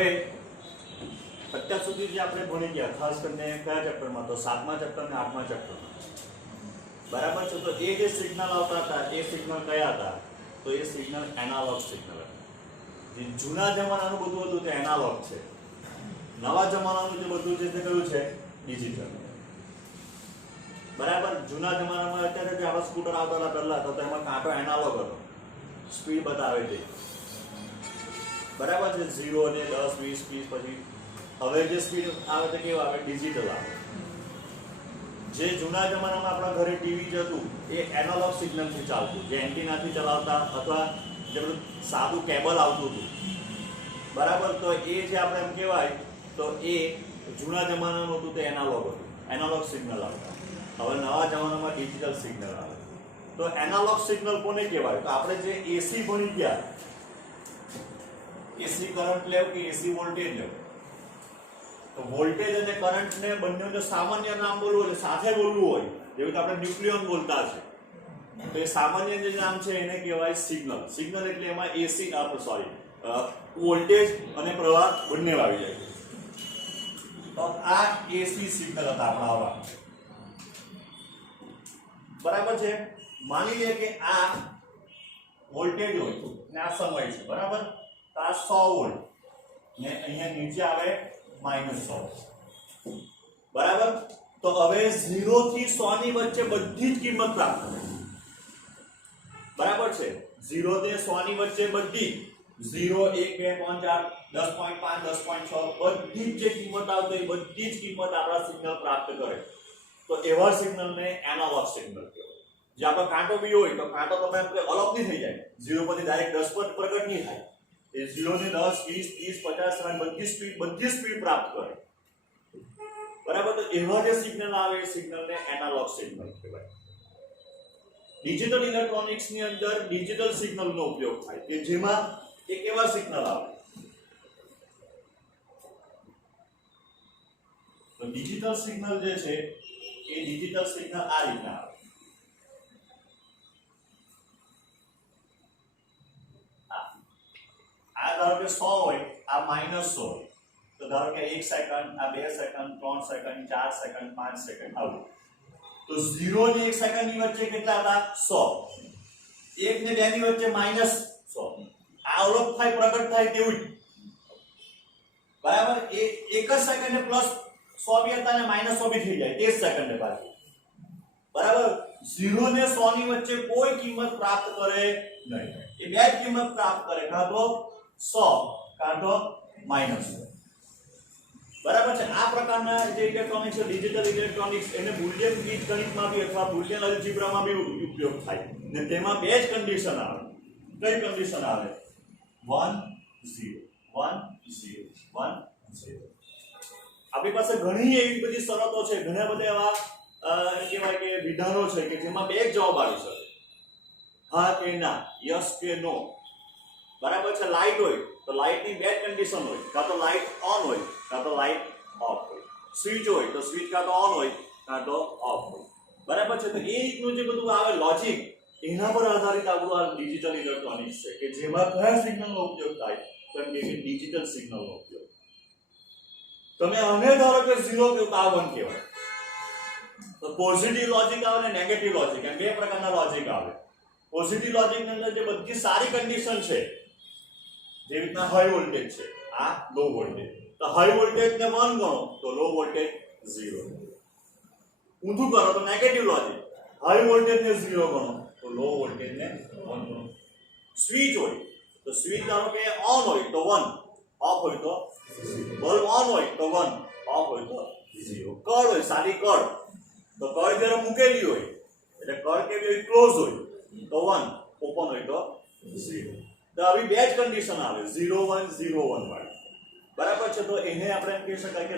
હવે અત્યાર સુધી જે આપણે ભણી ગયા ખાસ કરીને કયા ચેપ્ટરમાં તો 7મા ચેપ્ટર અને 8મા ચેપ્ટરમાં બરાબર છે તો એ જે સિગ્નલ આવતા હતા એ સિગ્નલ કયા હતા તો એ સિગ્નલ એનાલોગ સિગ્નલ હતા જે જૂના જમાનાનું બધું હતું તે એનાલોગ છે નવા જમાનાનું જે બધું છે તે કયું છે ડિજિટલ બરાબર જૂના જમાનામાં અત્યારે જે આવા સ્કૂટર આવતા હતા પહેલા તો એમાં કાંટો એનાલોગ હતો સ્પીડ બતાવે છે બરાબર છે 0 ને 10 20 30 પછી હવે જે સ્પીડ આવે તે કેવું આવે ડિજિટલ આવે જે જૂના જમાનામાં આપણા ઘરે ટીવી જતું એ એનાલોગ સિગ્નલથી ચાલતું જે એન્ટીનાથી ચલાવતા અથવા જે બધું સાદું કેબલ આવતું હતું બરાબર તો એ જે આપણે એમ કહેવાય તો એ જૂના જમાનાનું હતું તે એનાલોગ હતું એનાલોગ સિગ્નલ આવતા હવે નવા જમાનામાં ડિજિટલ સિગ્નલ આવે તો એનાલોગ સિગ્નલ કોને કહેવાય તો આપણે જે એસી ભણી ગયા એસી કરંટ લેવ કે એસી વોલ્ટેજ લેવ તો વોલ્ટેજ અને કરંટ ને બંનેનું જો સામાન્ય નામ બોલવું હોય સાથે બોલવું હોય જેવું કે આપણે ન્યુક્લિયોન બોલતા છે તો એ સામાન્ય જે નામ છે એને કહેવાય સિગ્નલ સિગ્નલ એટલે એમાં એસી સોરી વોલ્ટેજ અને પ્રવાહ બંને આવી જાય તો આ એસી સિગ્નલ હતા આપણા આવા બરાબર છે માની લે કે આ વોલ્ટેજ હોય ને આ સમય છે બરાબર તો આ 100 વોલ્ટ ને અહીંયા નીચે આવે -100 બરાબર તો હવે 0 થી 100 ની વચ્ચે બધી જ કિંમત પ્રાપ્ત થાય બરાબર છે 0 થી 100 ની વચ્ચે બધી 0 1 2 3 4 10.5 10.6 બધી જ જે કિંમત આવતો એ બધી જ કિંમત આપણા સિગ્નલ પ્રાપ્ત કરે તો એવા સિગ્નલને એનાલોગ સિગ્નલ કહેવાય જે આપણો કાંટો બી હોય તો કાંટો તમે અલગ નહીં થઈ જાય 0 પરથી ડાયરેક્ટ 10 પર પ્રગટ નહીં થાય એ 0 થી 10 20 30 50 બધી સ્પીડ પ્રાપ્ત કરે બરાબર તો એવા જે સિગ્નલ આવે એ સિગ્નલને એનાલોગ સિગ્નલ કહેવાય ડિજિટલ ઇલેક્ટ્રોનિક્સ ની અંદર ડિજિટલ સિગ્નલનો ઉપયોગ થાય કે જેમાં એક એવા સિગ્નલ આવે તો ડિજિટલ સિગ્નલ જે છે એ ડિજિટલ સિગ્નલ આ રીતના આવે આ ધારો કે 100 હોય આ -100 હોય તો ધારો કે 1 સેકન્ડ આ 2 સેકન્ડ 3 સેકન્ડ 4 સેકન્ડ 5 સેકન્ડ આવું તો 0 ને 1 સેકન્ડ ની વચ્ચે કેટલા હતા 100 1 ને 2 ની વચ્ચે -100 આ અવલોક થાય પ્રગટ થાય તેવું જ બરાબર એ 1 જ સેકન્ડે +100 બી હતા ને -100 બી થઈ જાય 1 સેકન્ડે પાછું બરાબર 0 ને 100 ની વચ્ચે કોઈ કિંમત પ્રાપ્ત કરે નહીં એ બે જ કિંમત પ્રાપ્ત કરે કાં તો 100 કાં તો -100 બરાબર છે આ પ્રકારના જે ઇલેક્ટ્રોનિક્સ છે ડિજિટલ ઇલેક્ટ્રોનિક્સ એને બુલિયન બીજગણિતમાં બી અથવા બુલિયન અલ્જીબ્રામાં બી ઉપયોગ થાય ને તેમાં બે જ કન્ડિશન આવે કઈ કન્ડિશન આવે 1 0 1 0 1 0 આપણી પાસે ઘણી એવી બધી શરતો છે ઘણા બધા એવા કહેવાય કે વિધાનો છે કે જેમાં બે જ જવાબ આવી શકે હા કે ના યસ કે નો બરાબર છે લાઈટ હોય તો લાઈટ ની બે કન્ડિશન હોય કાં તો લાઈટ ઓન હોય કાં તો લાઈટ ઓફ હોય સ્વિચ હોય તો સ્વિચ કાં તો ઓન હોય કાં તો ઓફ હોય બરાબર છે તો એ રીતનું જે બધું આવે લોજિક એના પર આધારિત આપણું આ ડિજિટલ ઇલેક્ટ્રોનિક્સ છે કે જેમાં કયા સિગ્નલનો ઉપયોગ થાય તો કે ડિજિટલ સિગ્નલનો ઉપયોગ તમે આને ધારો કે 0 કે 1 કહેવાય તો પોઝિટિવ લોજિક આવે ને નેગેટિવ લોજિક એમ બે પ્રકારના લોજિક આવે પોઝિટિવ લોજિક ની અંદર જે બધી સારી કન્ડિશન છે જે રીતના હાઈ વોલ્ટેજ છે આ લો વોલ્ટેજ તો હાઈ વોલ્ટેજ ને 1 ગણો તો લો વોલ્ટેજ 0 ઊંધું કરો તો નેગેટિવ લોજિક હાઈ વોલ્ટેજ ને 0 ગણો તો લો વોલ્ટેજ ને 1 ગણો સ્વિચ હોય તો સ્વિચ ધારો કે ઓન હોય તો 1 ઓફ હોય તો 0 બલ્બ ઓન હોય તો 1 ઓફ હોય તો 0 કળ હોય સાદી કળ તો કળ જ્યારે મૂકેલી હોય એટલે કળ કેવી હોય ક્લોઝ હોય તો 1 ઓપન હોય તો 0 તો આવી બે જ કન્ડિશન આવે 0 1 0 1 વાળી બરાબર છે તો એને આપણે એમ કહી શકાય કે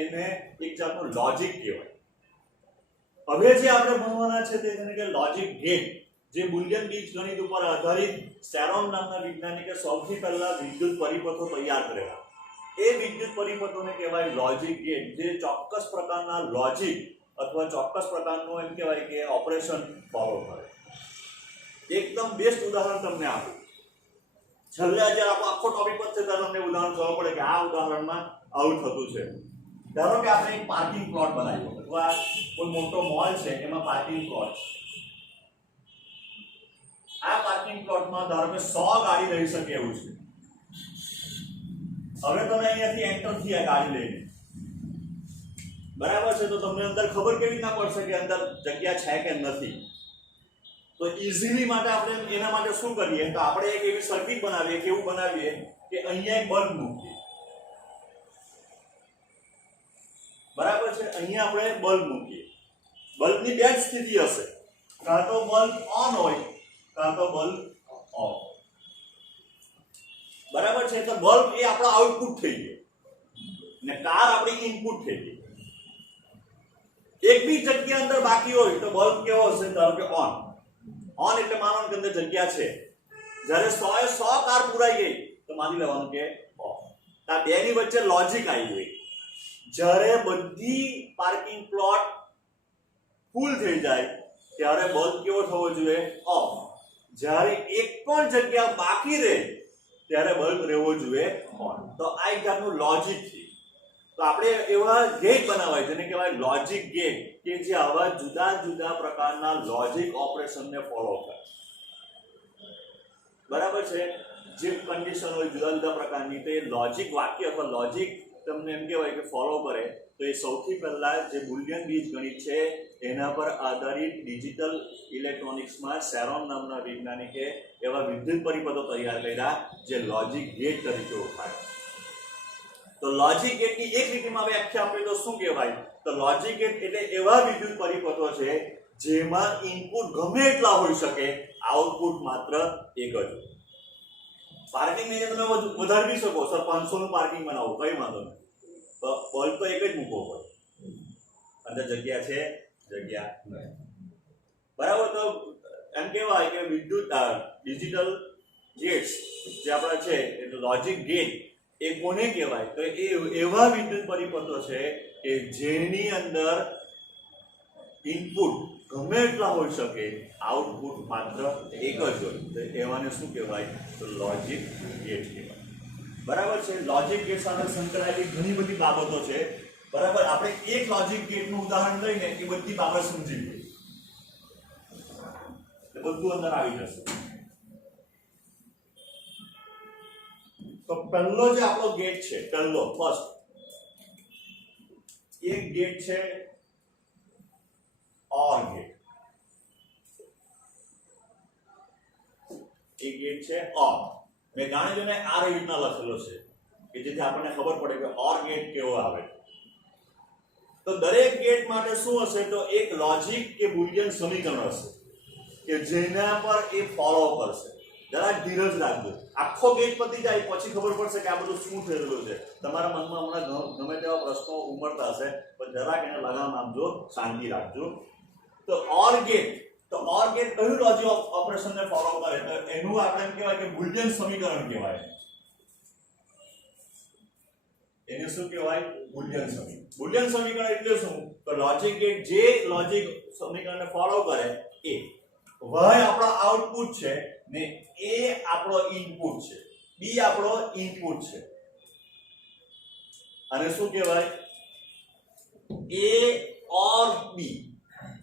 એને એક જાતનું લોજિક કહેવાય હવે જે આપણે ભણવાના છે તે છે કે લોજિક ગેટ જે બુલિયન બીજગણિત ઉપર આધારિત શેરોન નામના વૈજ્ઞાનિકે સૌથી પહેલા વિદ્યુત પરિપથો તૈયાર કરેલા એ વિદ્યુત પરિપથોને કહેવાય લોજિક ગેટ જે ચોક્કસ પ્રકારના લોજિક અથવા ચોક્કસ પ્રકારનું એમ કહેવાય કે ઓપરેશન ફોલો કરે એકદમ બેસ્ટ ઉદાહરણ તમને આપું છેલ્લે જ્યારે આપણો આખો ટોપિક પતશે ત્યારે તમને ઉદાહરણ ખબર પડે કે આ ઉદાહરણમાં આવું થતું છે. ધારો કે આપણે એક પાર્કિંગ પ્લોટ બનાવ્યો અથવા કોઈ મોટો મોલ છે એમાં પાર્કિંગ પ્લોટ છે. આ પાર્કિંગ પ્લોટમાં ધારો કે 100 ગાડી રહી શકે એવું છે. હવે તમે અહીંયાથી એન્ટર થયા ગાડી લઈને, બરાબર છે, તો તમને અંદર ખબર કેવી રીતના પડશે કે અંદર જગ્યા છે કે નથી? તો ઈઝીલી માટે આપણે એના માટે શું કરીએ તો આપણે એક એવી સર્કિટ બનાવીએ કે એવું બનાવીએ કે અહીંયા એક બલ્બ મૂકીએ, બરાબર છે. અહીંયા આપણે બલ્બ મૂકીએ. બલ્બની બે જ સ્થિતિ હશે, કાં તો બલ્બ ઓન હોય કાં તો બલ્બ ઓફ, બરાબર છે. તો બલ્બ એ આપણો આઉટપુટ થઈ ગયો ને કાર આપણી ઇનપુટ થઈ ગઈ. એક બી જગ્યા અંદર બાકી હોય તો બલ્બ કેવો હશે? ધારો કે ઓન. ઓન એટલે માનો કે અંદર જગ્યા છે. જ્યારે 100 એ 100 કાર પુરાઈ ગઈ તો માની લેવાનું કે ઓફ. આ બે ની વચ્ચે લોજિક આવી ગઈ. જ્યારે બધી પાર્કિંગ પ્લોટ ફૂલ થઈ જાય ત્યારે બલ્બ કેવો થવો જોઈએ? ઓફ. જ્યારે એક પણ જગ્યા બાકી રહે ત્યારે બલ્બ રહેવો જોઈએ ઓન. તો આ એક જાતનું લોજિક છે. તો આપણે એવા ગેટ બનાવાય જેને કહેવાય લોજિક ગેટ, કે જે આવા જુદા જુદા પ્રકારના લોજિક ઓપરેશનને ફોલો કરે, બરાબર છે. જે કન્ડિશન હોય જુદા જુદા પ્રકારની, તો એ લોજિક વાક્ય અથવા લોજિક તમને એમ કહેવાય કે ફોલો કરે. તો એ સૌથી પહેલા જે બુલિયન બીજગણિત છે એના પર આધારિત ડિજિટલ ઇલેક્ટ્રોનિક્સમાં શેરોન નામના વૈજ્ઞાનિકે એવા વિદ્યુત પરિપથો તૈયાર કર્યા જે લોજિક ગેટ તરીકે ઓળખાય. તો લોજિક ગેટની એક લીટીમાં વ્યાખ્યા આપીએ તો શું કહેવાય? તો લોજિક ગેટ એટલે એવા વિદ્યુત પરિપથો છે જેમાં ઇનપુટ ગમે એટલા હોઈ શકે, આઉટપુટ માત્ર એક જ હોય. પાર્કિંગ ને તમે વધારવી શકો, સર 500 નું પાર્કિંગ બનાવો, કઈ વાંધો નહીં, તો બલ્બ તો એક જ મૂકવો પડે. અંદર જગ્યા છે, જગ્યા નહીં, બરાબર. તો એમ કહેવાય કે વિદ્યુત ડિજિટલ ગેટ્સ જે આપણા છે એટલે લોજિક ગેટ એ કોને કહેવાય? તો એ એવા વિદ્યુત પરિપથો છે કે જેની અંદર ઇનપુટ ગમે એટલા હોઈ શકે, આઉટપુટ માત્ર એક જ હોય. તો એવાને શું કહેવાય? તો લોજિક ગેટ કહેવાય, બરાબર છે. લોજિક ગેટ સાથે સંકળાયેલી ઘણી બધી બાબતો છે, બરાબર. આપણે એક લોજિક ગેટનું ઉદાહરણ લઈને એ બધી બાબત સમજી લઈએ એટલે બધું અંદર આવી જશે. તો પહેલો જે આપણો ગેટ છે, પહેલો ફર્સ્ટ એક ગેટ છે OR ગેટ. એક ગેટ છે OR. મેં જાણીને આ રીતના લખેલો છે કે જેથી આપણને ખબર પડે કે OR ગેટ કેવો આવે. તો દરેક ગેટ માટે શું હશે? તો એક લોજિક કે બુલિયન સમીકરણ હશે કે જેના પર એ ફોલો કરશે. જરા ધીરજ રાખજો. આખો ગેટ પતી જાય પછી ખબર પડશે કે આ બધું શું થઈ રહ્યું છે. તમારા મનમાં હમણાં ગમે તેવા પ્રશ્નો ઉમળતા હશે, પણ જરાક એને લગામ આપજો, શાંતિ રાખજો. તો OR ગેટ, તો OR ગેટ કયું લોજિક ઓપરેશનને ફોલો કરે? તો એનું આપણે એમ કહેવાય કે બુલિયન સમીકરણ કહેવાય. એને શું કહેવાય? બુલિયન સમીકરણ. બુલિયન સમીકરણ એટલે શું? તો લોજિક ગેટ જે લોજિક સમીકરણને ફોલો કરે એ વાય આપણો આઉટપુટ છે ને એ આપણો ઇનપુટ છે, બી આપણો ઇનપુટ છે. અને શું કહેવાય? A OR B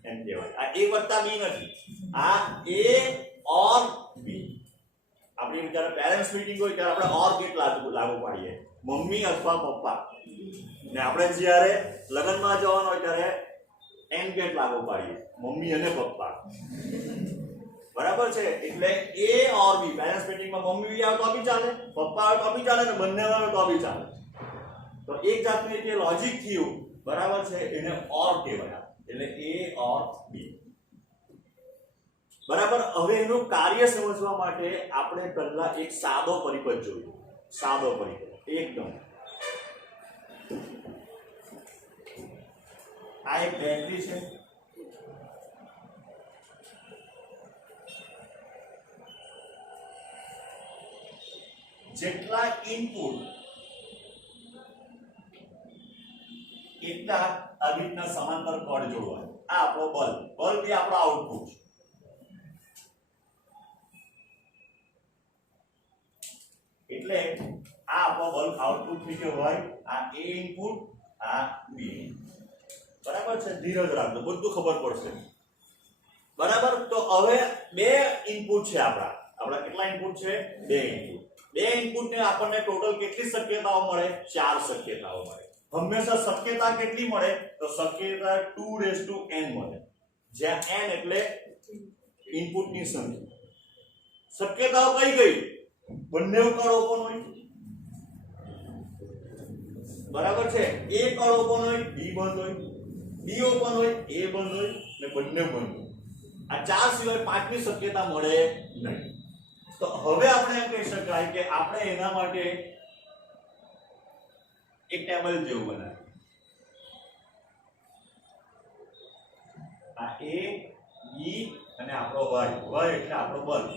એમ કહેવાય. આ A વત્તા B નથી, આ A OR B. આપણી જ્યારે પેરેન્ટ્સ મીટિંગ હોય ત્યારે આપણે OR ગેટ લાગુ પાડીએ, મમ્મી અથવા પપ્પા. ને આપણે જ્યારે લગ્નમાં જવાનું હોય ત્યારે AND ગેટ લાગુ પાડીએ, મમ્મી અને પપ્પા. બરાબર છે. એટલે A OR B. પેરેન્ટ્સ મીટિંગમાં મમ્મી આવે તો બી ચાલે, પપ્પા આવે તો બી ચાલે, ને બંને આવે તો બી ચાલે. તો એક જાતનું જે લોજિક થયું, બરાબર છે, એને OR કહેવાય. એટલે A OR B. બરાબર. હવે એનું કાર્ય સમજવા માટે આપણે પહેલા એક સાદો પરિપથ જોયું. સાદો પરિપથ એકદમ. આ એક બેટરી છે, જેટલા ઇનપુટ એટલા આ રીતના સમાંતર કોર્ડ જોડવાય. આ આપણો બલ્બ, બલ્બ એ આપણો આઉટપુટ છે. એટલે આ આપણો બલ્બ આઉટપુટ થઈ ગયો હોય, આ A ઇનપુટ, આ B બરાબર છે. ધીરજ રાખજો, બધું ખબર પડશે બરાબર. તો હવે બે ઇનપુટ છે આપણા કેટલા ઇનપુટ છે? બે ઇનપુટ. બે ઇનપુટ ને આપણને ટોટલ કેટલી શક્યતાઓ મળે? 4 શક્યતાઓ મળે. હંમેશા શક્યતા કેટલી મળે? તો શક્યતા 2n મળે, જ્યાં n એટલે ઇનપુટની સંખ્યા. શક્યતાઓ કઈ ગઈ? બંને કળ ઓપન હોય બરાબર છે. A કળ ઓપન હોય, B બંધ હોય, B ઓપન હોય, A બંધ હોય ને બંને બંધ હોય. આ 4 સિવાય 5મી શક્યતા મળે નહીં. તો હવે આપણે એમ કહી શકાય કે આપણે એના માટે એક ટેબલ જેવું બનાવીએ. આ A, B અને આપણો Y એટલે આપણો બલ્બ.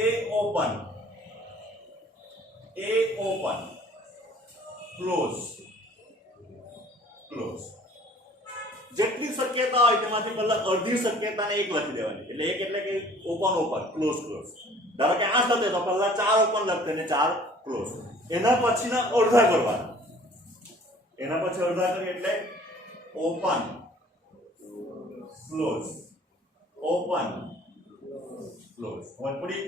A open, close. જેટલી શક્યતા હોય તેમાંથી પહેલા અડધી શક્યતાને એક લખી દેવાની. એટલે એક એટલે કે ઓપન, ક્લોઝ. ધારો કે 8 હતે તો પહેલા 4 ઓપન લખતે ને 4 ક્લોઝ. એના પછીના અડધા કરવાના. એના પછી અડધા કરીએ એટલે ઓપન, ક્લોઝ, ઓપન, ક્લોઝ. સમજ પડી?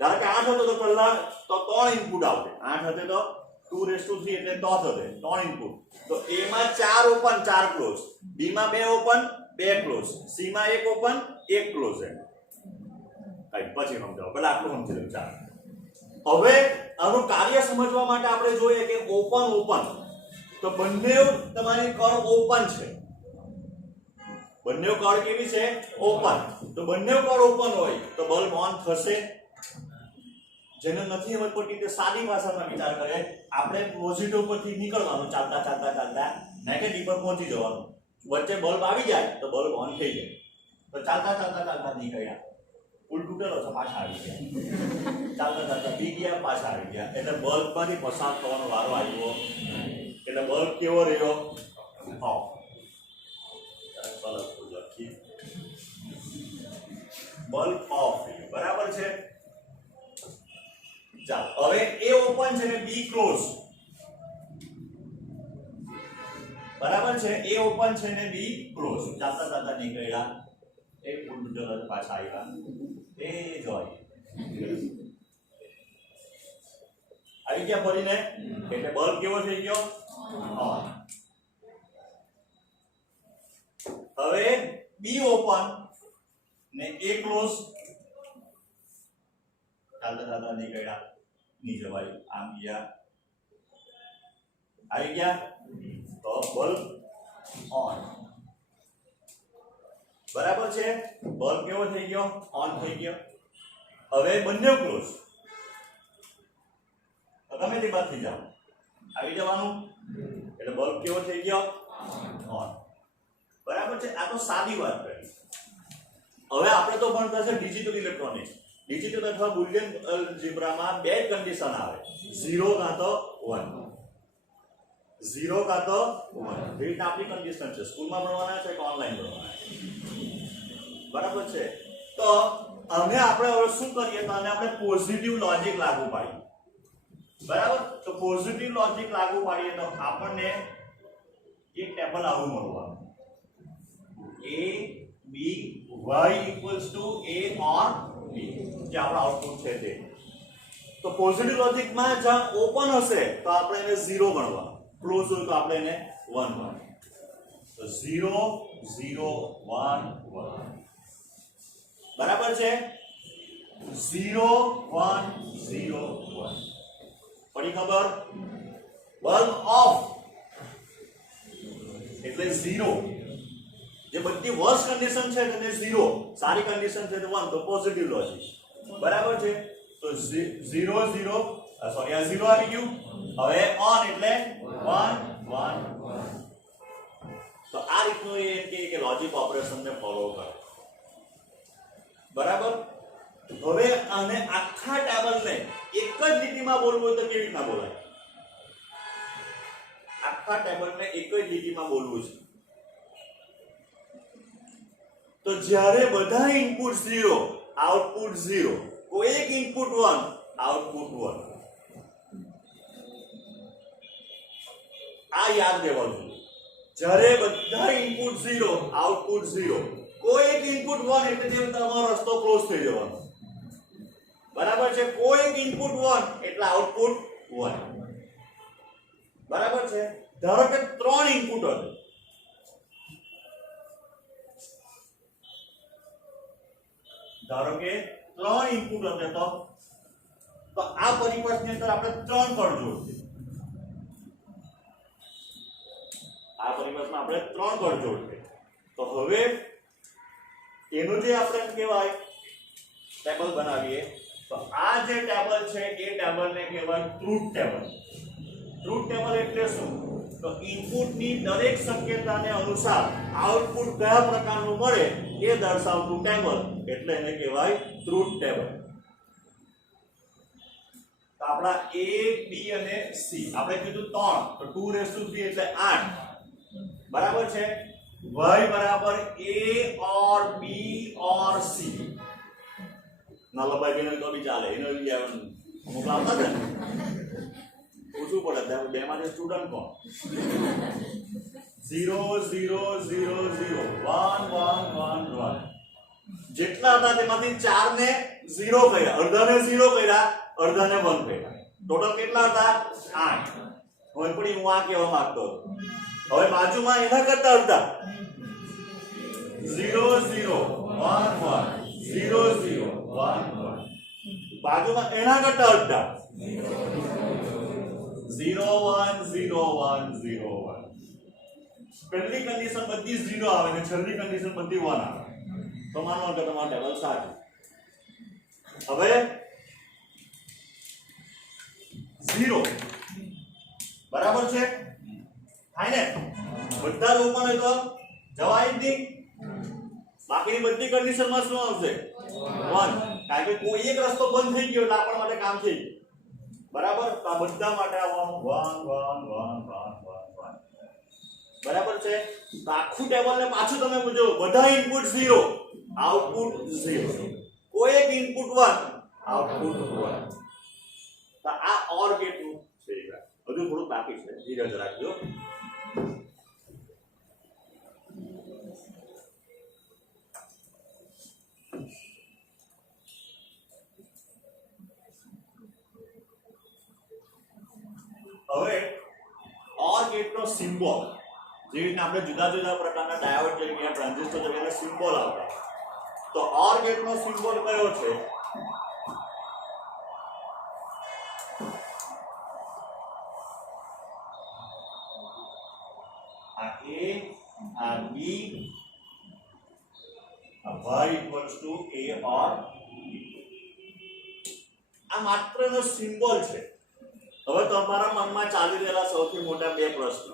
ધારો કે 8 હતો તો પહેલા તો 3 ઇનપુટ આવશે. 8 હતે તો 2^3 એટલે 3 ઇનપુટ. તો A માં 4 ઓપન 4 ક્લોઝ, B માં 2 ઓપન 2 ક્લોઝ, C માં 1 ઓપન 1 ક્લોઝ. પછી સમજાવો, પહેલા આટલું સમજી લો. ચાલો હવે આનું કાર્ય સમજવા માટે આપણે જોઈએ કે ઓપન તો બંને તમારી કળ ઓપન છે. બંને કળ કેવી છે? ઓપન. તો બંને કળ ઓપન હોય તો બલ્બ ઓન થશે. જેને નથી સમજ પડતી તે સાદી ભાષામાં વિચાર કરે. આપણે પોઝિટિવ પરથી નીકળવાનું, ચાલતા નેગેટિવ પર પહોંચી જવાનું. વચ્ચે બલ્બ આવી જાય તો બલ્બ ઓન થઈ જાય. તો ચાલતા નીકળ્યા, પુલ તૂટેલો છે, પાછા આવી ગયા. ચાલતા બી ગયા, પાછા આવી ગયા. એટલે બલ્બમાંથી પસાર થવાનો વારો આવ્યો. એટલે બલ્બ કેવો રહ્યો? ઓફ. બલ્બ ઓફ બરાબર છે. ચાલો હવે A ઓપન છે ને B ક્લોઝ. બરાબર છે. A ઓપન છે ને B ક્લોઝ. ચાલતા નીકળ્યા, એક ફૂટ જતો પાછા આવ્યા. એ જોઈ આવી ગયા ફરીને. એટલે બલ્બ કેવો થઈ ગયો? ઓન. હવે B ઓપન ને A ક્લોઝ. ચાલતા નીકળ્યા, નીચે ભાઈ આમ ગયા, આવી ગયા તો બલ્બ ઓન. બરાબર છે. બલ્બ કેવો થઈ ગયો? ઓન થઈ ગયો. હવે બંને ક્લોઝ. તો તમે તે બાદ થઈ જાઓ, આવી જવાનું. એટલે બલ્બ કેવો થઈ ગયો? ઓન. બરાબર છે. આ તો સાદી વાત કરી. હવે આપણે તો ભણતા છે ડિજિટલ ઇલેક્ટ્રોનિક્સ. ડિજિટલ અથવા બુલિયન અલ્જેબ્રામાં બે કન્ડિશન આવે, 0 કાં તો 1. 0 કાં તો 1. એ રીતે આપણી કન્ડિશન છે. સ્કૂલમાં ભણવાના છે કે ઓનલાઈન ભણવાના છે? બરાબર છે. તો અમે આપણે હવે શું કરીએ તો આપણે પોઝિટિવ લોજિક લાગુ પાડીએ. બરાબર. તો પોઝિટિવ લોજિક લાગુ પાડીએ તો આપણને એક ટેબલ આવું મળવાનું. A B y equals to A or B. જે આપણો આઉટપુટ છે તે. તો પોઝિટિવ લોજિકમાં જ્યાં ઓપન હશે તો આપણે એને 0 ગણવાનું, ક્લોઝ હોય તો આપણે એને 1 ગણવાનું. તો 0 0 1 1. બરાબર છે. 0 1 0 1. પડી ખબર? બલ્બ ઓફ એટલે 0. જે બધી વર્સ્ટ કન્ડિશન છે તેને 0, સારી કન્ડિશન છે તો 1. તો પોઝિટિવ લોજિક. બરાબર છે. તો 0 0 સોરી આ 0 આવી ગયું. હવે ઓન એટલે 1 1 1. તો આ રીતનું એ કે લોજિક ઓપરેશનને ફોલો કરે. બરાબર. હવે આને આખા ટેબલને એક જ લીટીમાં બોલવું હોય તો કેવી રીતના બોલાય? આખા ટેબલને એક જ લીટીમાં બોલવું છે તો જ્યારે બધા ઇનપુટ 0 આઉટપુટ 0 કોઈ એક ઇનપુટ 1 આઉટપુટ 1 આ યાદ રહેવું જોઈએ જ્યારે બધા ઇનપુટ 0 આઉટપુટ 0 કોઈ એક ઇનપુટ 1 એટલે જેમ તમારો રસ્તો ક્લોઝ થઈ જવાનો બરાબર છે કોઈ એક ઇનપુટ 1 એટલે આઉટપુટ 1 બરાબર છે ધારો કે 3 ઇનપુટ હશે ધારો કે 3 ઇનપુટ હશે તો આ પરિપથની અંદર આપણે 3 કળ જોડશે આ પરિપથમાં આપણે 3 કળ જોડશે તો હવે એનું જે આપણે કહેવાય ટેબલ બનાવીએ તો આ જે ટેબલ છે એ ટેબલને કહેવાય ટ્રુથ ટેબલ એટલે શું તો ઇનપુટની દરેક શક્યતાને અનુસાર આઉટપુટ કયા પ્રકારનું મળે એ દર્શાવતું ટેબલ એટલે એને કહેવાય ટ્રુથ ટેબલ તો આપણા a b અને c આપણે કીધું 3 તો 2 એટલે 8 બરાબર છે y બરાબર a or b or c નલબાઈ બેનો તો બી ચાલે એનો બી અમુક આવતા છે પૂછવું પડે બે માંથી સ્ટુડન્ટ કોણ 0 0 0 0 1 1 1 1 જેટલા હતા તેમાંથી 4 ને 0 કર્યા અડધાને 0 કર્યા અડધાને 1 કર્યા ટોટલ કેટલા હતા 8 હવે પણ હું આ કહેવા માંગતો હતો હવે બાજુમાં એના કરતા અડધા 0 0 1 1 0 0 1 1 બાજુમાં એના કરતા અડધા 0 1 0 1 0 1 પહેલી કન્ડિશન બધી 0 આવે ને છેલ્લી કન્ડિશન બધી 1 આવે તો માનો કે તમારું ટેબલ સાચું હવે 0 બરાબર છે થાય ને બધા રો પણ હોય તો જવાય જ નહીં બાકીની બધી કન્ડિશનમાં શું આવશે 1 કારણ કે કોઈ એક રસ્તો બંધ થઈ ગયો એટલે આપણા માટે કામ થઈ ગયું બરાબર તો આ બધા માટે આવવાનું 1 1 1 1 1 બરાબર છે તો આખું ટેબલ ને પાછું તમે પૂછો બધા ઇનપુટ 0 આઉટપુટ 0 કોઈ એક ઇનપુટ 1 આઉટપુટ 1 તો આ OR ગેટ નું છે હજુ થોડું બાકી છે ધીરજ રાખજો હવે OR ગેટ નો સિમ્બોલ જે રીતે આપણે જુદા જુદા પ્રકારના ડાયોડ જેવી ટ્રાન્ઝિસ્ટર જેવા સિમ્બોલ આવતા તો OR ગેટ નો સિમ્બોલ કયો છે આ A આ B આ y = a or b આ માત્રનો સિમ્બોલ છે હવે તમારા મનમાં ચાલી રહેલા સૌથી મોટા બે પ્રશ્ન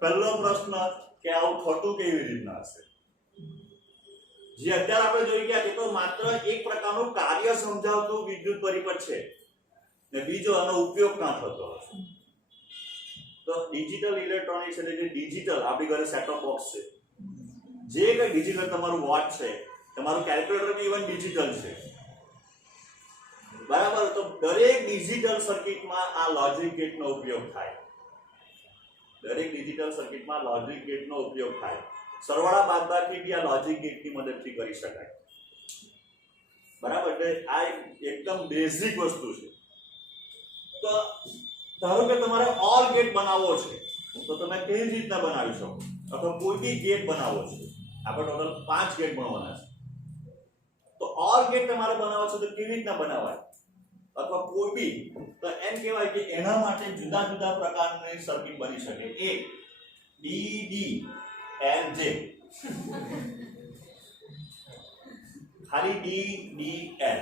પહેલો પ્રશ્ન કે આવું થતું કેવી રીતના હશે જે અત્યારે આપણે જોઈ ગયા કે તો માત્ર એક પ્રકારનું કાર્ય સમજાવતું વિદ્યુત પરિપથ છે ને બીજો આનો ઉપયોગ ક્યાં થતો હશે તો ડિજિટલ ઇલેક્ટ્રોનિક્સ એટલે જે ડિજિટલ આપણી ઘરે સેટઅપ બોક્સ છે જે કઈ ડિજિટલ તમારું વોચ છે તમારું કેલ્ક્યુલેટર બી ઇવન ડિજિટલ છે બરાબર તો દરેક ડિજિટલ સર્કિટમાં આ લોજિક ગેટનો ઉપયોગ થાય દરેક ડિજિટલ સર્કિટમાં લોજિક ગેટનો ઉપયોગ થાય સરવાળા બાદબાકી બી આ લોજિક ગેટની મદદથી કરી શકાય બરાબર એટલે આ એકદમ બેઝિક વસ્તુ છે તો ધારો કે તમારે ઓર ગેટ બનાવવો છે તો તમે કેવી રીતના બનાવી શકો અથવા કોઈ બી ગેટ બનાવવો છે આપણે ટોટલ 5 ગેટ બનાવવાના છે તો ઓર ગેટ તમારે બનાવવો છે તો કેવી રીતના બનાવાય અથવા કોઈ બી તો એમ કહેવાય કે એના માટે જુદા જુદા પ્રકારની સર્કિટ બની શકે એક DD LJ ખાલી DDL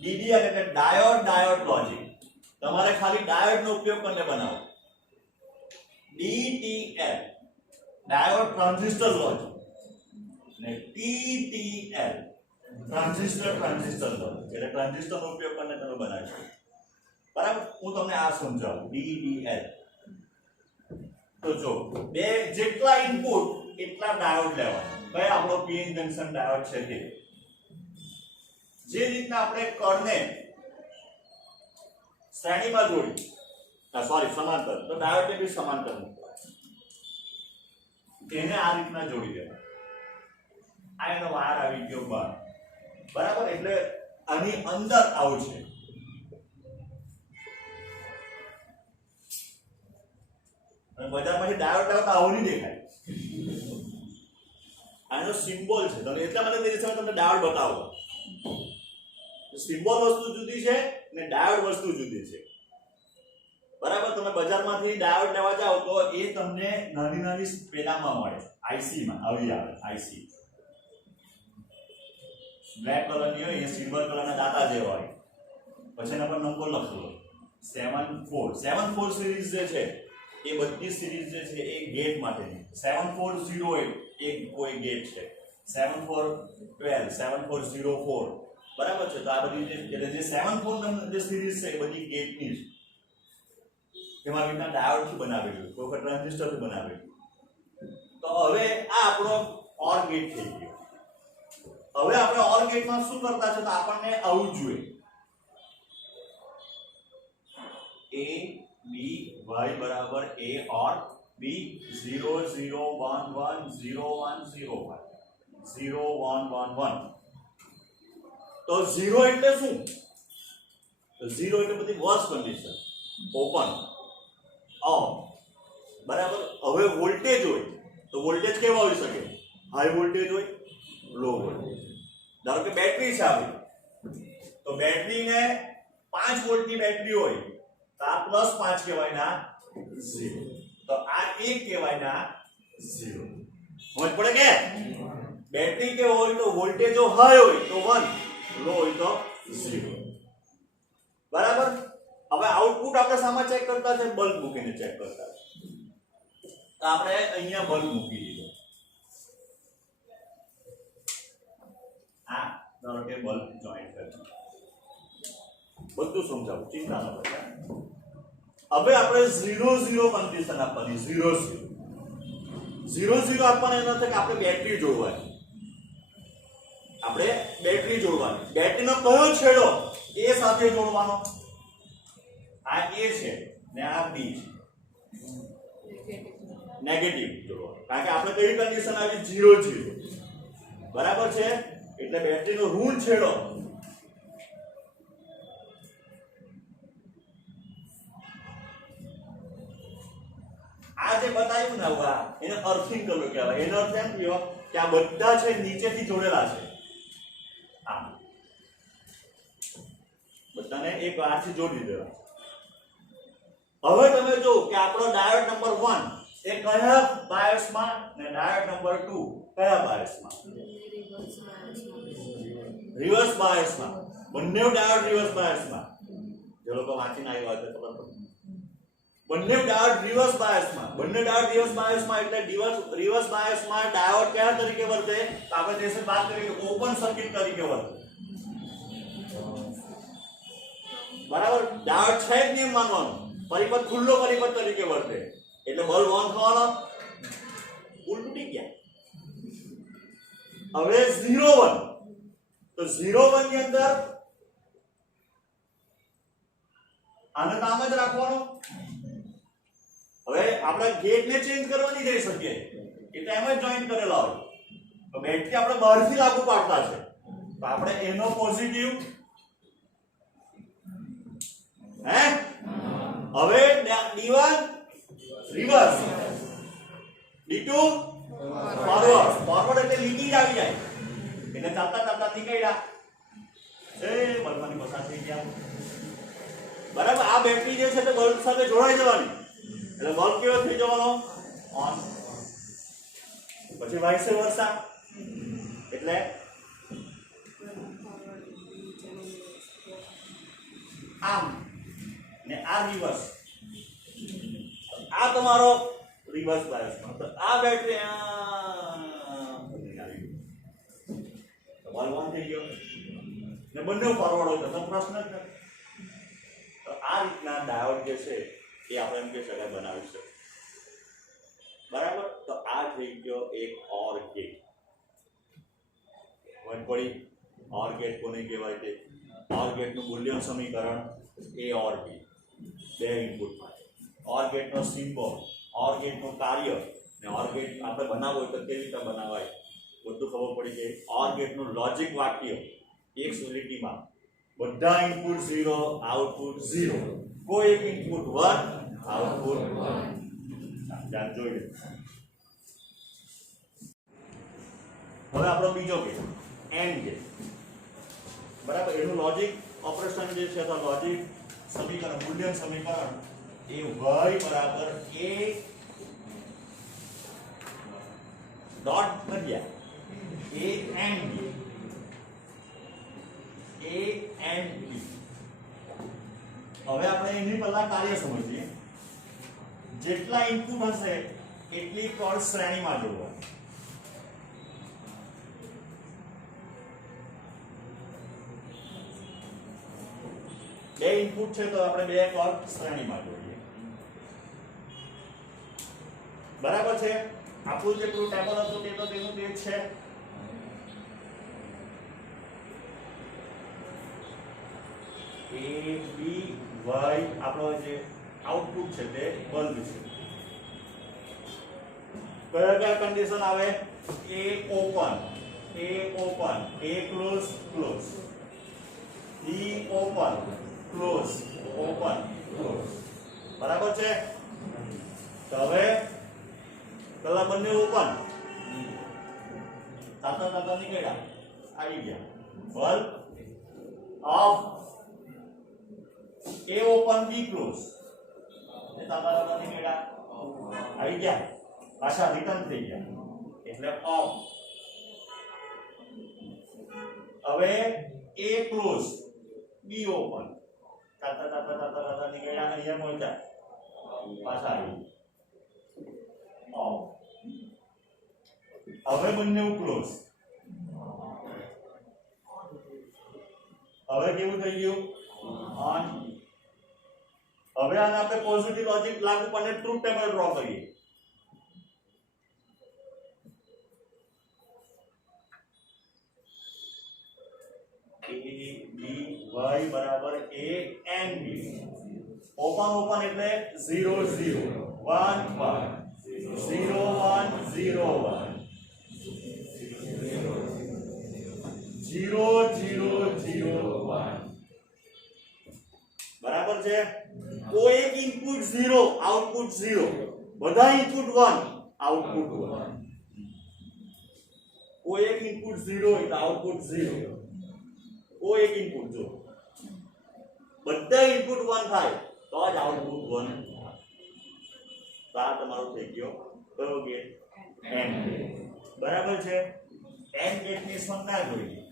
DDL એટલે ડાયોડ લોજિક તમારે ખાલી ડાયોડ નો ઉપયોગ કરીને બનાવો DTL ડાયોડ ટ્રાન્ઝિસ્ટર લોજિક ને TTL ટ્રાન્ઝિસ્ટર લોજિક એટલે ટ્રાન્ઝિસ્ટર નો ઉપયોગ કરીને તમે બનાવશો બરાબર હું તમને આ સમજાવું DDL તો જો બે જેટલા ઇનપુટ એટલા ડાયોડ લેવાના કયા આપણો PN જંકશન ડાયોડ છે તે જે રીતના આપણે કણને શ્રેણીમાં જોડી સોરી સમાંતર, તો ડાયોડને બી સમાંતર મૂકવા, તેને આ રીતના જોડી દેવા. આ એનો વાર આવી ગયો બહાર, બરાબર. એટલે આની અંદર આવું છે. અને બજારમાંથી ડાયોડ લાવતા આવું નહીં દેખાય. આનો સિમ્બોલ છે, તમે એટલા માટે તમને ડાયોડ બતાવો. સિમ્બોલ વસ્તુ જુદી છે ને ડાયોડ વસ્તુ જુદી છે, બરાબર. તમે બજારમાંથી ડાયોડ લેવા જાઓ તો એ તમને નાની નાની પેનામાં મળે, આઈસી માં આવી આવે. આઈસી બ્લેક કલરની હોય, એ સિલ્વર કલરના દાતા જેવા હોય, પછી એના પર નંબર લખેલો 74 સિરીઝ જે છે એ બધી સિરીઝ જે છે એ ગેટ માટેની. 7408 એક કોઈ ગેટ છે, 7412 7404, બરાબર છે. તો આ બધી જે 74 જે સિરીઝ છે એ બધી ગેટની છે. તેમાં કેટલા ડાયોડથી બનાવેલું, કોઈ વખત ટ્રાન્ઝિસ્ટરથી બનાવેલું. તો હવે આ આપણો ઓર ગેટ થઈ ગયો. હવે આપણે ઓર ગેટમાં શું કરતા છે, તો આપણને આવું જોઈએ a b y બરાબર a or b 0 0 1 1 0 1 0 1 0 1 1 1. તો 0 એટલે શું? તો 0 એટલે બધી વર્સ કન્ડિશન, ઓપન ઓફ, બરાબર. હવે વોલ્ટેજ હોય તો વોલ્ટેજ કેવા હોઈ શકે? હાઈ વોલ્ટેજ હોય, લો વોલ્ટેજ. ધારો કે બેટરી છે આપણી, તો બેટરીને 5 વોલ્ટની બેટરી હોય તો આ +5 કહેવાય ના 0, તો આ 1 કહેવાય ના 0. સમજ પડે કે? બેટરી કે હોય તો વોલ્ટેજ જો હાઈ હોય તો 1, લો હોય તો 0, બરાબર. હવે આઉટપુટ આપણે સામા ચેક કરતા છે, બલ્બ મૂકીને ચેક કરતા છે. તો આપણે અહીંયા બલ્બ મૂકી દીધો. આ ધારો કે બલ્બ જોઈન્ટ કર્યું, બધું સમજાવું, ચિંતા ન કરતા. હવે આપણે 0 0 કન્ડિશન આપવાની, 0 0 0 0 આપવાના એનો અર્થ કે આપણે બેટરી જોડવાની. આપણે બેટરી જોડવાની. બેટરીનો કયો છેડો એ સાથે જોડવાનો? આ A છે ને આ B છે, નેગેટિવ જોડવાનો. કારણ કે આપણે કઈ કન્ડિશન આવી? 0 0, બરાબર છે. એટલે બેટરીનો ઋણ છેડો આ જે બતાવ્યું ને, એને અર્થિંગ કલર કહેવાય. એનો અર્થ એમ થયો કે આ બધા છે નીચેથી જોડેલા છે, આ બધાને એક વારથી જોડી દેવા. હવે તમે જો કે આપણો ડાયોડ નંબર 1 એ કયા બાયસમાં ને ડાયોડ નંબર 2 કયા બાયસમાં? રિવર્સ બાયસમાં. બંને ડાયોડ રિવર્સ બાયસમાં. જે લોકો વાંચીને આવ્યા હોય તો ખબર પડે. બંને ડાયોડ રિવર્સ બાયસમાં. બંને ડાયોડ રિવર્સ બાયસમાં એટલે રિવર્સ બાયસમાં ડાયોડ કયા તરીકે વર્તે? તો આપણે જે વાત કરી કે ઓપન સર્કિટ તરીકે વર્તે, બરાબર. ડાયોડ છે જ નહીં માનવાનું, પરિપથ ખુલ્લો પરિપથ તરીકે વર્તે. એટલે બલ્બ ઓન થવાનો, ઉલ તૂટી ગયા. હવે 0 1, તો 0 1 ની અંદર આને નામ જ રાખવાનો. હવે આપણે ગેટને ચેન્જ કરવા નહીં જઈ શકીએ, એટલે એમ જ જોઈન્ટ કરેલા હોય. તો બેટરી આપણે બહારથી લાગુ પાડતા છે, તો આપણે એનો પોઝિટિવ હે. હવે D1 રિવર્સ, D2 ફોરવર્ડ એટલે લીટી જ આવી જાય. એને ચાલતા ચાલતા નીકળ્યા એ બલ્બની પસાર થઈ ગયા, બરાબર. આ બેટરી જે છે તે બલ્બ સાથે જોડાઈ જવાની, એટલે બલ્બ કેવો થઈ જવાનો? ઓન. પછી વાઇસ વર્સા, એટલે આમ ને આ રિવર્સ. આ તમારો રિવર્સ બાયસમાં. તો આ બેટરી બલ્બ ઓન થઈ ગયો ને બંને ફોરવર્ડ હોય તો પ્રશ્ન જ નથી. તો આ રીતના ડાયોડ જે છે એ આપણે એમ કહી શકાય બનાવી શકીએ, બરાબર. તો આ થઈ ગયો એક ઓર ગેટ. વન પડી ઓર ગેટ કોને કહેવાય તે ઓર ગેટનું બુલિયન સમીકરણ a ઓર b બે ઇનપુટ માટે ઓર ગેટનો સિમ્બોલ ઓર ગેટનું કાર્ય ને ઓર ગેટ આપણે બનાવવો હોય તો કેવી રીતે બનાવાય બધું ખબર પડી જાય ઓર ગેટનું લોજિક વાક્ય એક લીટીમાં બધા ઇનપુટ 0 આઉટપુટ 0 કોઈ એક ઇનપુટ 1 આઉટપુટ 1 ધ્યાન જોઈ લો હવે આપણો બીજો ગેટ એન્ડ ગેટ બરાબર એનું લોજિક ઓપરેશન જે છે તો લોજિક સમીકરણ બુલિયન સમીકરણ એ y બરાબર a ડોટ કર્યા a and b હવે આપણે એની પહેલા કાર્ય સમજીએ જેટલા ઇનપુટ હશે એટલી કોડ શ્રેણીમાં જોડવાની બે ઇનપુટ છે તો આપણે બે કોડ શ્રેણીમાં જોડીએ બરાબર છે આપણું જે ટ્રુ ટેબલ હતું તે તો તેનું તે છે a b y આપણો જે આઉટપુટ છે તે બલ્બ છે કયા કયા કન્ડિશન આવે a open a close close b open close open close બરાબર છે તો હવે પેલા બંને ઓપન તાતા નીકળ્યા આવી ગયા bulb off a open b close A તાતા નીકળ્યા આવી ગયા પાછા રિટર્ન થઈ ગયા એટલે ઓફ હવે a ક્લોઝ b ઓપન તાતા નીકળ્યા અહીંયા પહોંચ્યા પાછા આવી ઓફ હવે બંને ક્લોઝ હવે કેવું થઈ ગયું ઓન હવે આને આપણે પોઝિટિવ લોજિક લાગુ કરીને ટ્રુથ ટેબલ ડ્રો કરીએ a b y બરાબર a and b ઓપન એટલે 0 0 1 1 0 1 0 1 0 0 0 1 બરાબર છે કોઈ એક ઇનપુટ 0 આઉટપુટ 0 બધા ઇનપુટ 1 આઉટપુટ 1 કોઈ એક ઇનપુટ 0 એટલે આઉટપુટ 0 કોઈ એક ઇનપુટ જો બધા ઇનપુટ 1 થાય તો જ આઉટપુટ 1 તો આ તમારો થઈ ગયો કયો ગેટ એન્ડ ગેટ બરાબર છે એન્ડ ગેટ ની સંજ્ઞા જોઈએ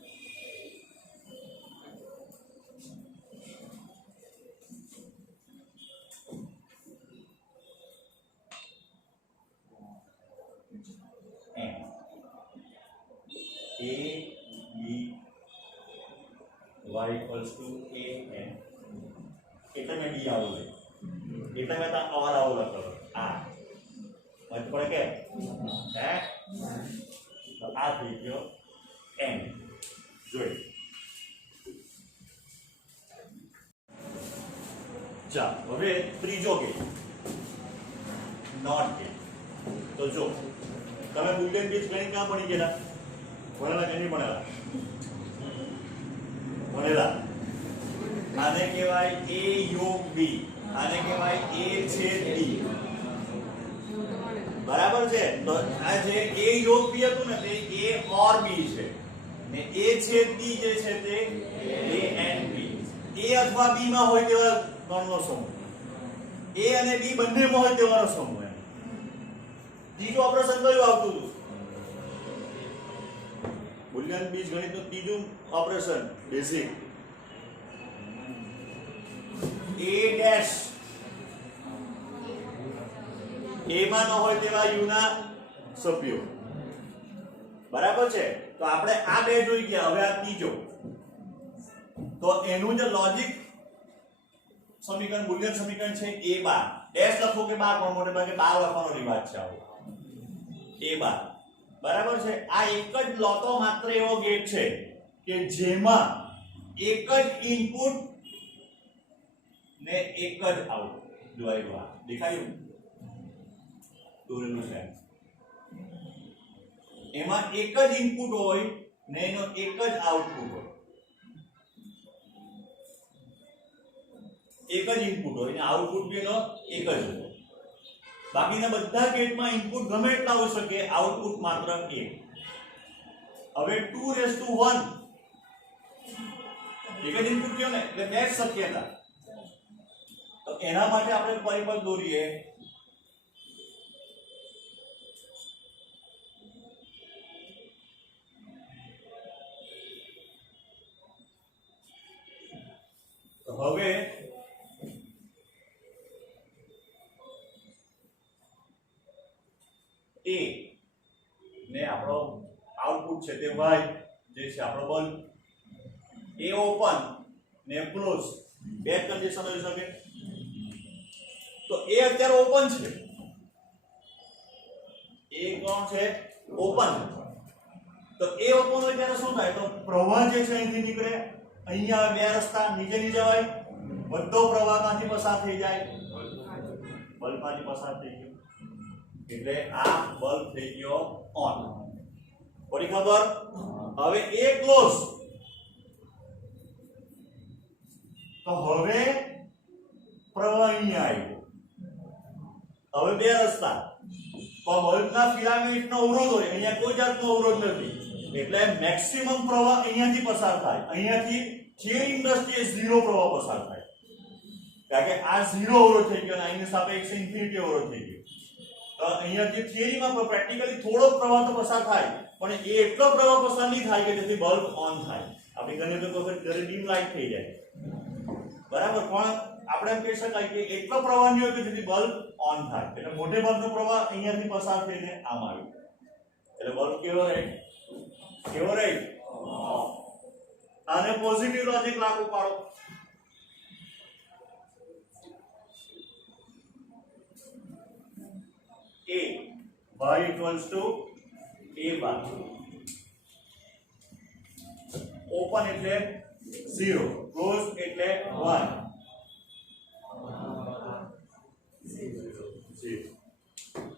a b y equals to a n એટલે મેં ડી આવું લે એટલે મેં તા ઓર આવું લખો આ મત પડે કે હે તો આ થઈ ગયો n જોઈ ચા હવે ત્રીજો ગેટ નોટ ગેટ તો જો તમે બુલિયન બીજ ગણિત ક્યાં ભણી ગયેલા ભણેલા કે નહીં ભણેલા ભણેલા આને કહેવાય a યોગ b આને કહેવાય a છેદ b બરાબર છે તો આ જે a યોગ b હતું ને તે a ઓર b છે ને a છેદ b જે છે તે a and b a અથવા b માં હોય તેવા ગણનો સમૂહ a અને b બંનેમાં હોય તેવાનો સમૂહ એમ ત્રીજું ઓપરેશન કયું આવતું હતું બુલિયન બીજગણિતનું ત્રીજું operation basic a dash a માં ન હોય તેવા u ના સભ્યો બરાબર છે તો આપણે આ બે જોઈ ગયા હવે આ ત્રીજો તો એનું જે લોજિક સમીકરણ બુલિયન સમીકરણ છે a બાર ડેશ લખો કે બાર પણ મોટે ભાગે બાર લખવાનો રિવાજ છે આવો a બાર બરાબર છે આ એક જ લોતો માત્ર એવો ગેટ છે કે જેમાં એક જ ઇનપુટ ને એક જ આઉટપુટ જોવાયું. આ દેખાયું દોરેલું છે. એમાં એક જ ઇનપુટ હોય ને એનો એક જ આઉટપુટ હોય. એક જ ઇનપુટ હોય ને આઉટપુટ બી એનો એક જ હોય. બાકીના બધા ગેટમાં ઇનપુટ ગમે એટલા હોઈ શકે, આઉટપુટ માત્ર એક. હવે 2:1 એક જ ઇનપુટ કયો ને એટલે બે શક્યતા. તો એના માટે આપણે પરિબળ દોરીએ. તો હવે એ ને આપણો આઉટપુટ છે તે y જે છે આપણો બલ્બ, એ ઓપન ને ક્લોઝ બે કન્ડિશન હોઈ શકે. તો એ અત્યારે ઓપન છે, એ કોણ છે ઓપન. તો એ ઓપન હોય ત્યારે શું થાય? તો પ્રવાહ જે છે અહીંથી નીકળે, અહીંયા બે રસ્તા, નીચે ની જવાય, બધો પ્રવાહ માંથી પસાર થઈ જાય, બલ્બમાંથી પસાર થઈ ગયો એટલે આ બલ્બ થઈ ગયો ઓન. પડી ખબર? હવે એ ક્લોઝ. તો હવે પ્રવાહ અહીંયા આવ્યો. હવે બે રસ્તા, પણ બલ્બના ફિલામેન્ટનો અવરોધ હોય, અહીંયા કોઈ જાતનો અવરોધ નથી એટલે મેક્સિમમ પ્રવાહ અહીંયાથી પસાર થાય. અહીંયાથી થિયરી દ્રષ્ટિએ 0 પ્રવાહ પસાર થાય, કારણ કે આ 0 અવરોધ થઈ ગયો અને અહીંની સાપેક્ષે ઇન્ફિનિટી અવરોધ થઈ ગયો. તો અહીંયાથી થિયરીમાં પ્રેક્ટિકલી થોડો પ્રવાહ તો પસાર થાય, પણ એ એટલો પ્રવાહ પસાર નહીં થાય કે જેથી બલ્બ ઓન થાય. આપણે ઘણી વખત ઘરે ડીમ લાઈટ થઈ જાય, બરાબર, પણ આપણે એમ કહી શકાય કે એટલો પ્રવાહ નહીં હોય કે જેથી બલ્બ ઓન થાય. એટલે મોટે ભાગનો પ્રવાહ અહીંયાથી પસાર થઈને આમ આવ્યો એટલે બલ્બ કેવો રહે? કેવો રહે? આને પોઝિટિવ લોજિક લાગુ પાડો. a y equals to a bar. Open એટલે 0, ક્લોઝ એટલે 1.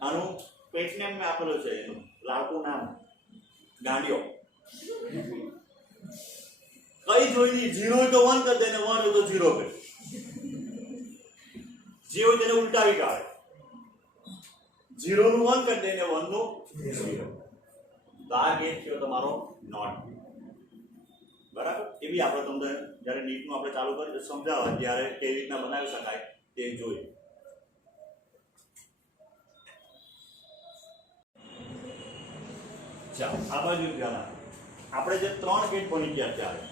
આનું પેટ નેમ મે આપેલો છે, એનું લાકુ નામ ગાંડિયો. કઈ જોઈ ની 0 હોય તો 1 કરી દે ને 1 હોય તો 0 કરે. જે હોય તેને ઉલટાવી કાઢે. 0 નું 1 કરી દે ને 1 નું 0. તો આ ગેટ થયો તમારો નોટ. બરાબર? એ બી આપણે તમને જ્યારે નીટનું આપણે ચાલુ કરી સમજાવવા ત્યારે કેવી રીતના બનાવી શકાય તે જોઈએ. ચાલો આ બાજુ ધ્યાન આપો. આપણે જે 3 ગેટ બની ગયા ત્યારે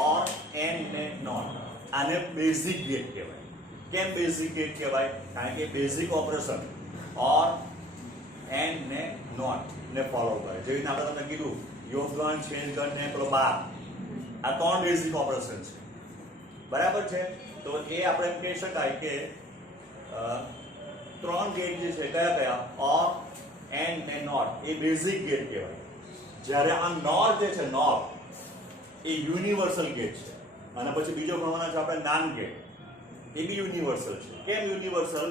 ઓર, એન્ડ ને નોટ, આને બેઝિક ગેટ કહેવાય. કેમ બેઝિક ગેટ કહેવાય? કારણ કે બેઝિક ઓપરેશન ઓર, એન્ડ ને નોટ ને ફોલો કરે. જેવી રીતે આપણે તમને કીધું યોગગણ, છેદગણ ને પેલો બાર, આ 3 બેઝિક ઓપરેશન છે. બરાબર છે? તો એ આપણે એમ કહી શકાય કે 3 ગેટ જે છે કયા કયા? ઓર, એન્ડ ને નોટ, એ બેઝિક ગેટ કહેવાય. જ્યારે આ નોર જે છે, નોર એ યુનિવર્સલ ગેટ છે. અને પછી બીજો ગણવાનો છે આપણે નાન ગેટ, એ બી યુનિવર્સલ છે. કેમ યુનિવર્સલ?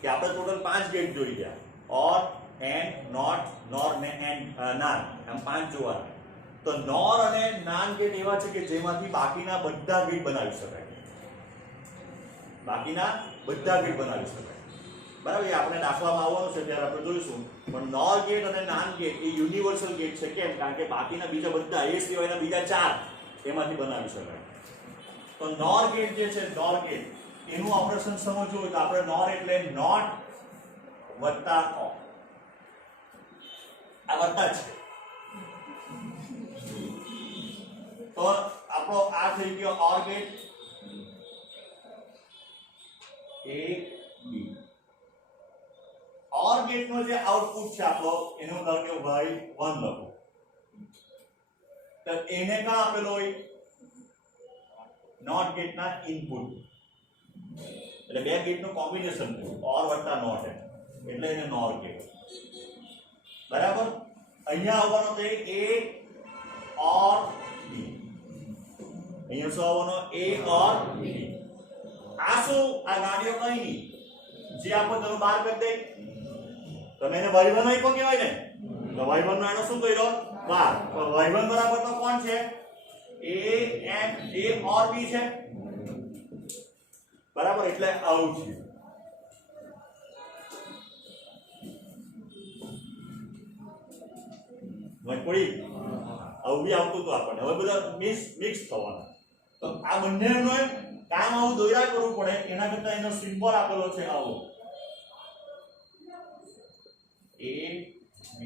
કે આપણે ટોટલ 5 ગેટ જોઈ ગયા. ઓર, એન્ડ, નોટ, નોર ને એન્ડ, નાન, એમ 5 જોવાના. તો નોર અને નાન ગેટ એવા છે કે જેમાંથી બાકીના બધા ગેટ બનાવી શકાય. બાકીના બધા ગેટ બનાવી શકાય. બરાબર? આપણે દાખલામાં આવવાનું છે ત્યારે આપણે જોઈશું. પણ નોર ગેટ અને નાન ગેટ એ યુનિવર્સલ ગેટ છે. કેમ? કારણ કે બાકીના બીજા બધા એ સિવાયના બીજા 4 એમાંથી બનાવી શકાય. તો નોર ગેટ જે છે, નોર ગેટ એનું ઓપરેશન સમજવું હોય તો આપણે નોર એટલે નોટ વત્તા ઓર. આ વત્તા છે. તો આપણો આ થઈ ગયો OR gate, a b. OR gate નો જે આઉટપુટ છે આપણો, એનો ધારો કે y1 લખો. તો એને કા આપેલો હોય? નોટ ગેટ ના ઇનપુટ. એટલે બે ગેટ નું કોમ્બિનેશન ઓર વત્તા નોટ એટલે એને નોર કહેવાય. બરાબર? અહીંયા આવવાનો છે a ઓર b. અહીંયા શું આવવાનો a ઓર b આ શું આ ગાડીઓ કઈ નહીં જે આપણે તમે બહાર કરી દે તમે એને y1 આપ્યો કહેવાય ને તો y1 નો એનો શું કર્યો બાર તો y1 બરાબર તો કોણ છે a ઓર b છે બરાબર એટલે આવું છે મજબૂરી આવું બી આવતું હતું આપણને હવે બધા મિક્સ થવાના તો આ બંનેનો કામ આવું દોરા કરવું પડે એના કરતા એનો સિમ્બોલ આપેલો છે આવો a b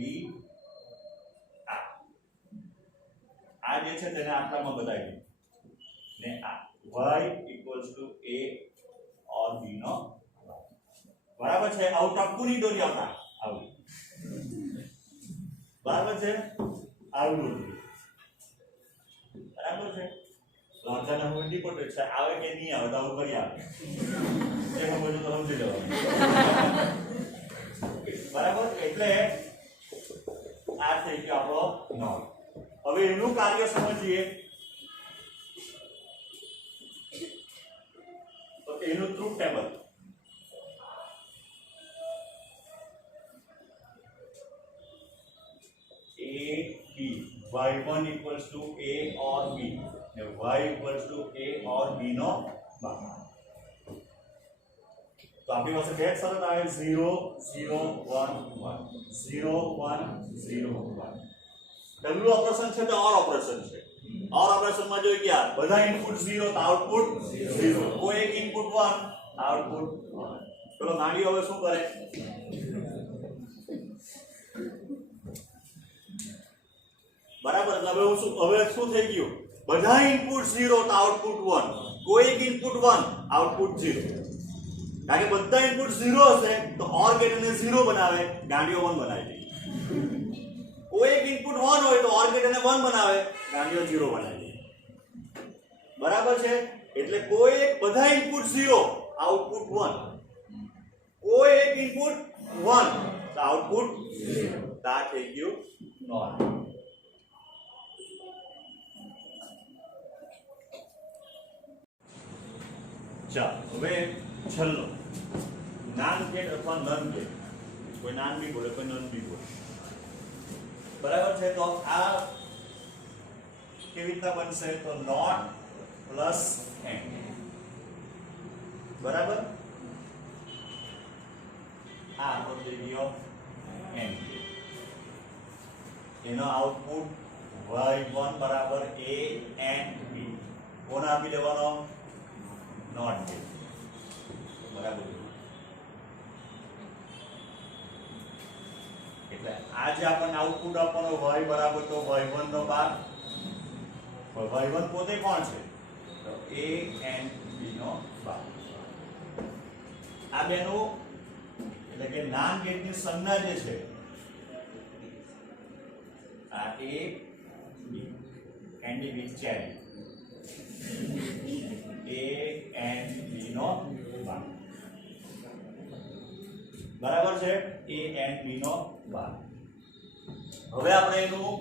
આ જે છે તેને આટલામાં બતાવી ને આ y = a ઓર b નો બરાબર છે આવું ટપકું નહીં દોરી આવતા આવું બરાબર છે આવું બરાબર છે લોચાના હું ઇમ્પોર્ટન્ટ છે આવે કે નહીં આવે તો આવું કરી આવે એ ખબર તો સમજી લેવાનું બરાબર એટલે આ થઈ ગયો આપણો નોટ હવે એનું કાર્ય સમજીએ તો એનું truth table y1 = a or b ને y = a or b નો બાર તો આપણી પાસે બે શરત આવે 0 0 1 1 0 1 0 1 પહેલું ઓપરેશન છે તો ઓર ઓપરેશન છે ઓર ઓપરેશન માં જોઈએ કે બધા ઇનપુટ 0 તો આઉટપુટ 0 કોઈ એક ઇનપુટ 1 આઉટપુટ 1 ચલો ગાડી હવે શું કરે બરાબર હવે શું થઈ ગયું બધા ઇનપુટ 0 તો આઉટપુટ 1 કોઈ એક ઇનપુટ 1 આઉટપુટ 0 કારણ કે બધા ઇનપુટ 0 હશે તો OR ગેટ એને 0 બનાવે ગાડીઓ 1 બનાવી દે કોઈ એક ઇનપુટ 1 હોય તો OR ગેટ એને 1 બનાવે ગાડીઓ 0 બનાવી દે બરાબર છે એટલે કોઈ એક બધા ઇનપુટ 0 આઉટપુટ 1 કોઈ એક ઇનપુટ 1 તો આઉટપુટ 0 તા થઈ ગયું નોટ ચાલો હવે છેલ્લો નાન ગેટ અથવા નન ગેટ કોઈ નાન બી બોલે કોઈ નન બી બોલે બરાબર છે તો આ કેવી રીતના બનશે તો નોટ પ્લસ એન્ડ બરાબર આ આપણો થઈ ગયો એન્ડ એનો આઉટપુટ y1 બરાબર a and b કોણ આપી દેવાનો નોટ ગેટ બરાબર એટલે આ જે આપણને આઉટપુટ આપવાનો y બરાબર તો y1 નો બાર y1 પોતે કોણ છે તો a and b નો બાર આ બેનો એટલે કે નાન ગેટની સંજ્ઞા જે છે આ a b and b with cherry a and b નો બાર બરાબર છે a and b નો બાર હવે આપણે એનું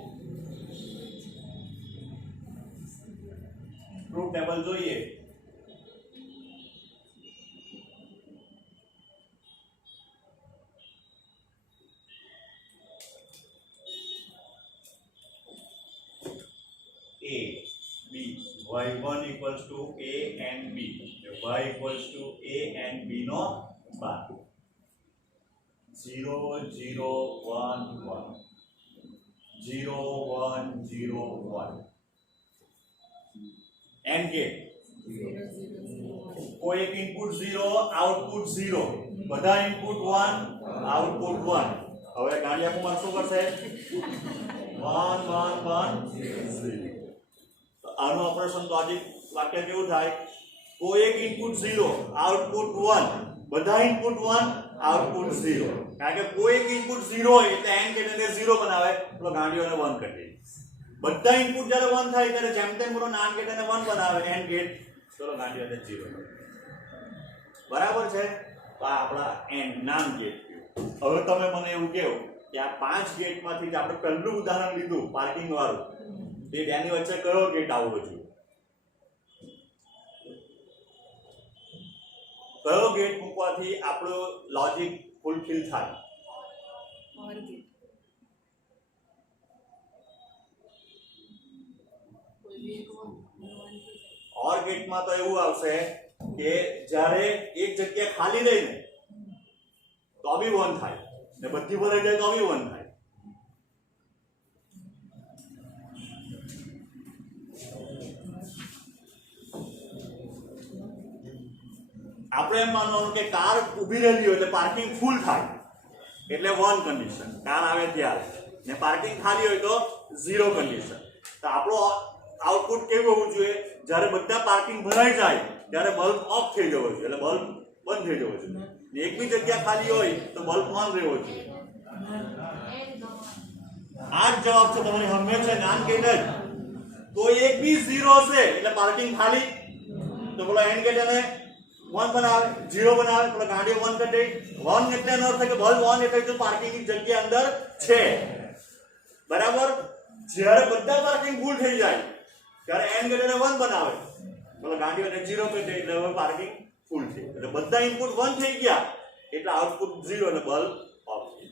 ટ્રુથ ટેબલ જોઈએ a b y1 = a and b y = a and b નો બાર 0 0 1 1 0 1 0 1 एंड गेट कोई एक इनपुट 0 आउटपुट 0 બધા ઇનપુટ 1 આઉટપુટ 1 હવે ગાડિયા કુમાર શું કરશે 1 1 1 0 તો આનું ઓપરેશન લોજિક વાક્ય કેવું થાય કોઈ એક ઇનપુટ 0 આઉટપુટ 1 બધા ઇનપુટ 1 આઉટપુટ 0 કારણ કે કોઈ એક ઇનપુટ 0 હોય એટલે એન્ડ ગેટ એને 0 બનાવે તો ગાડીઓને 1 કરી દે બધા ઇનપુટ જ્યારે 1 થાય ત્યારે જેમ તેમ બોલો નાન ગેટ એને 1 બનાવે એન્ડ ગેટ ચલો ગાડીઓને 0 બરાબર છે તો આ આપણા એન્ડ નાન ગેટ હવે તમે મને એવું કહો કે આ 5 ગેટમાંથી જે આપણે પહેલું ઉદાહરણ લીધું પાર્કિંગ વાળું તે બેની વચ્ચે કયો ગેટ આવવો જોઈએ કયો ગેટ મૂકવાથી આપણો લોજિક ફૂલફિલ થાય? ઓર ગેટ કોઈ એક ઓર ગેટમાં તો એવું આવશે કે જ્યારે એક જગ્યા ખાલી રહી ને તો બી 1 થાય ને બધી ભરાઈ જાય તો બી 1 થાય. આપણે એમ માનવાનું કે કાર ઊભી રહેલી હોય એટલે પાર્કિંગ ફૂલ થાય એટલે 1 કન્ડિશન, કાર આવે ત્યારે, ને પાર્કિંગ ખાલી હોય તો 0 કન્ડિશન. તો આપણો આઉટપુટ કેવું હોવું જોઈએ? જ્યારે બધા પાર્કિંગ ભરાઈ જાય ત્યારે બલ્બ ઓફ થઈ જવો જોઈએ, એટલે બલ્બ બંધ થઈ જવો જોઈએ. ને એક બી જગ્યા ખાલી હોય તો બલ્બ ઓન રહેવો જોઈએ. આ જ જવાબ છે તમારી હંમેશા નાન ગેટ જ. તો એક બી 0 હશે એટલે પાર્કિંગ ખાલી, તો બોલો એન્ડ ગેટ એને 1 બનાવે, 0 બનાવે, પેલો ગાડીઓ 1 કરી દે. 1 એટલે એનો અર્થ છે કે બલ્બ ઓન એટલે તો પાર્કિંગ ની જગ્યા અંદર છે. બરાબર? જ્યારે બધા પાર્કિંગ ફૂલ થઈ જાય ત્યારે એન્ડ ગેટ એને 1 બનાવે, પેલો ગાડીઓને 0 કરી દે એટલે હવે પાર્કિંગ ફૂલ થઈ. એટલે બધા ઇનપુટ 1 થઈ ગયા એટલે આઉટપુટ 0 અને બલ્બ ઓફ થઈ.